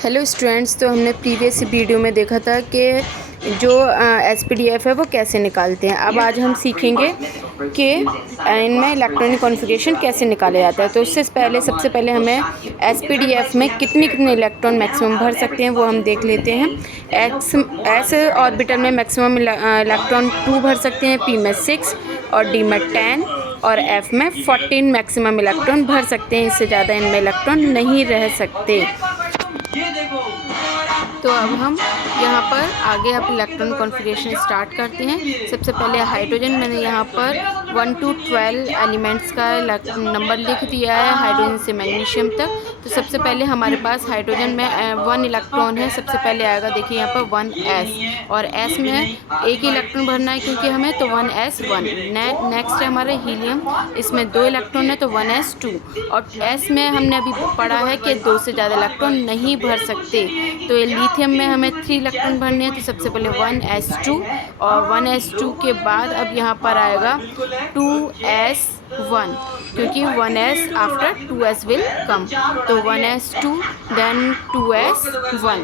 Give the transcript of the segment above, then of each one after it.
Hello students, तो हमने previous video में देखा था कि जो SPDF है वो कैसे निकालते हैं। अब आज हम सीखेंगे कि इनमें इलेक्ट्रॉनिक कॉन्फ़िगरेशन कैसे निकाला जाता है। तो उससे पहले सबसे पहले हमें SPDF में कितने इलेक्ट्रॉन मैक्सिमम भर सकते हैं वो हम देख लेते हैं। एस ऑर्बिटल में मैक्सिमम इलेक्ट्रॉन 2 भर सकते हैं, P में 6 और D में 10 और F में 14 मैक्सिमम इलेक्ट्रॉन भर सकते हैं। इससे ज़्यादा इनमें इलेक्ट्रॉन नहीं रह सकते। तो अब हम यहाँ पर आगे आप इलेक्ट्रॉन कॉन्फ़िगरेशन स्टार्ट करते हैं। सबसे पहले हाइड्रोजन, मैंने यहाँ पर 1 to 12 एलिमेंट्स का नंबर लिख दिया है हाइड्रोजन से मैग्नीशियम तक। तो सबसे पहले हमारे पास हाइड्रोजन में 1 इलेक्ट्रॉन है। सबसे पहले आएगा, देखिए यहाँ पर 1s, और s में एक ही इलेक्ट्रॉन भरना है क्योंकि हमें, तो 1s1। नेक्स्ट है हमारा हीलियम, इसमें 2 इलेक्ट्रॉन है तो 1s2। और s में हमने अभी पढ़ा है कि 2 से ज़्यादा इलेक्ट्रॉन नहीं भर सकते। तो ये लिथियम में हमें 3 इलेक्ट्रॉन भरने हैं। तो सबसे पहले 1s2, और 1s2 के बाद अब यहाँ पर आएगा 2s1, क्योंकि 1s after 2s will come. तो 1s2 देन 2s1,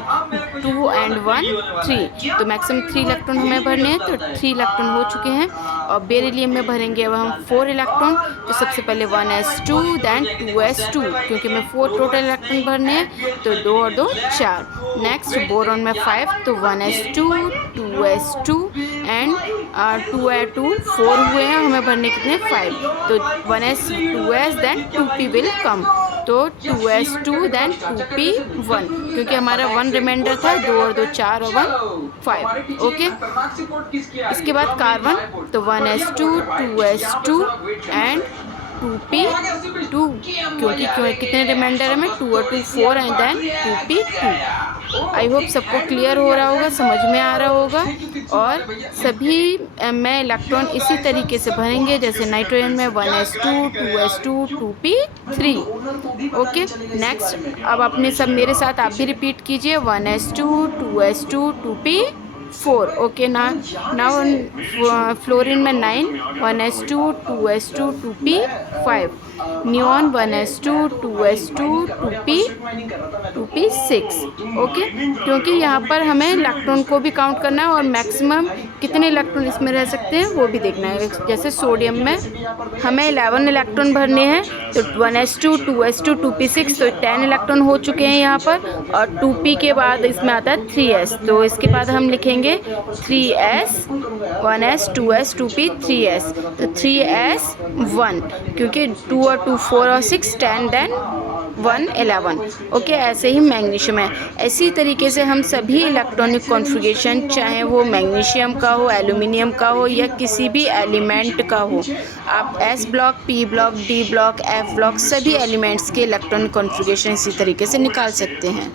2 and 1 3। तो मैक्सिमम 3 इलेक्ट्रॉन हमें भरने हैं। तो 3 इलेक्ट्रॉन हो चुके हैं। और बेरिलियम में भरेंगे अब हम 4 इलेक्ट्रॉन। तो सबसे पहले 1s2 देन 2s2, क्योंकि हमें 4 टोटल इलेक्ट्रॉन भरने हैं। तो 2 और 2 4। नेक्स्ट बोरॉन में 5, तो 1s2 2s2 एंड 2 और 2 4 हुए हैं, हमें भरने कितने 5। तो 1s 2s then 2p will come. तो 2s2 देन 2p1, क्योंकि हमारा 1 रिमाइंडर था। 2 और 2 4 और 1 5। ओके, इसके बाद कार्बन, तो 1s2 2s2 एंड 2p2, क्योंकि कितने रिमाइंडर है, 2 और 2 4 and then 2p2। I hope सबको क्लियर हो रहा होगा, समझ में आ रहा होगा। और सभी में इलेक्ट्रॉन इसी तरीके से भरेंगे जैसे नाइट्रोजन में 1s2 2s2 2p3। Okay, next अब अपने सब मेरे साथ आप भी रिपीट कीजिए, 1s2 2s2 2p4। Okay, now fluorine में 9, 1s2 2s2 2p5। Neon 1s2 2s2 2p6। Okay, क्योंकि यहाँ पर हमें इलेक्ट्रॉन को भी काउंट करना है और मैक्सिमम कितने इलेक्ट्रॉन इसमें रह सकते हैं वो भी देखना है। जैसे सोडियम में हमें 11 इलेक्ट्रॉन भरने हैं। तो 1s2 2s2 2p6, तो 10 इलेक्ट्रॉन हो चुके हैं यहाँ पर। और 2p के बाद इसमें आता है 3s, तो इसके बाद हम लिखेंगे 3s 1s 2s 2p 3s। तो 3s1, क्योंकि 2 और 2 4 और 6 10 देन 1 11। ओके, ऐसे ही मैग्नीशियम है। इसी तरीके से हम सभी इलेक्ट्रॉनिक कॉन्फ़िगरेशन, चाहे वो मैग्नीशियम का हो, एल्यूमिनियम का हो, या किसी भी एलिमेंट का हो, आप s block, p block, d block, f block, सभी एलिमेंट्स के इलेक्ट्रॉनिक कॉन्फ़िगरेशन इसी तरीके से निकाल सकते हैं।